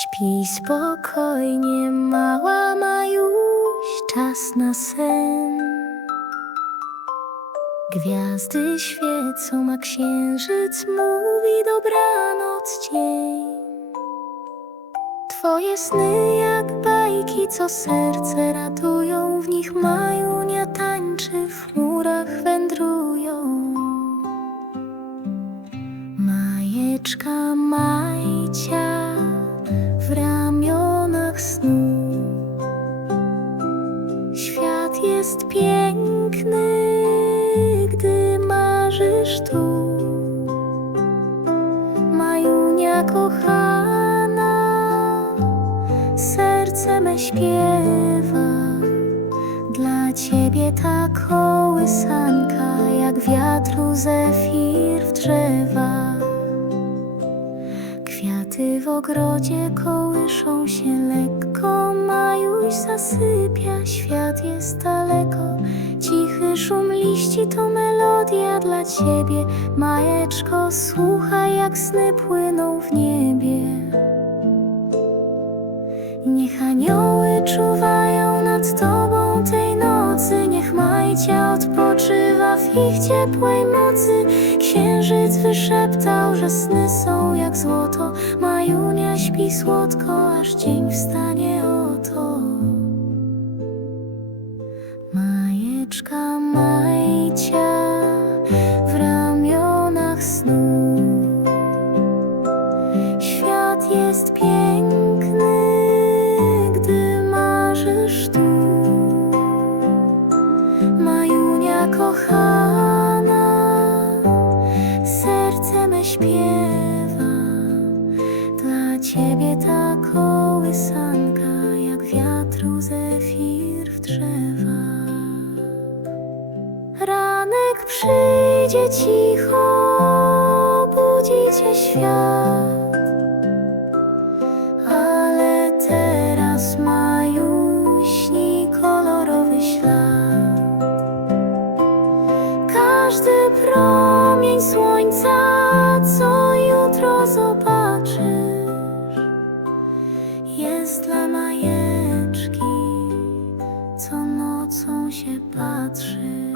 Śpi spokojnie, mała Majuś, czas na sen. Gwiazdy świecą, a księżyc mówi dobranoc dzień. Twoje sny jak bajki, co serce ratują, w nich majunia tańczy, w chmurach wędrują. Majeczka Majcia w ramionach snu. Świat jest piękny, gdy marzysz tu. Majunia kochana, serce me śpiewa. Dla ciebie ta kołysanka, jak wiatru zefir w drzewach. Kwiaty w ogrodzie kołyszą się lekko, Majuś zasypia, świat jest daleko. Cichy szum liści to melodia dla ciebie, Majeczko, słuchaj jak sny płyną w niebie. Niech anioły czuwają nad tobą tej nocy, niech Majcia odpoczywa w ich ciepłej mocy. Księżyc wyszeptał, że sny są jak złoto, Majunia śpi słodko, aż dzień wstanie oto. Majeczka Majcia w ramionach snu. Świat jest piękny, ciebie ta kołysanka jak wiatru zefir w drzewa. Ranek przyjdzie cicho, budzi cię świat. Ale teraz ma kolorowy ślad. Każdy promień słońca, co jutro zobaczy. dla co nocą się patrzy.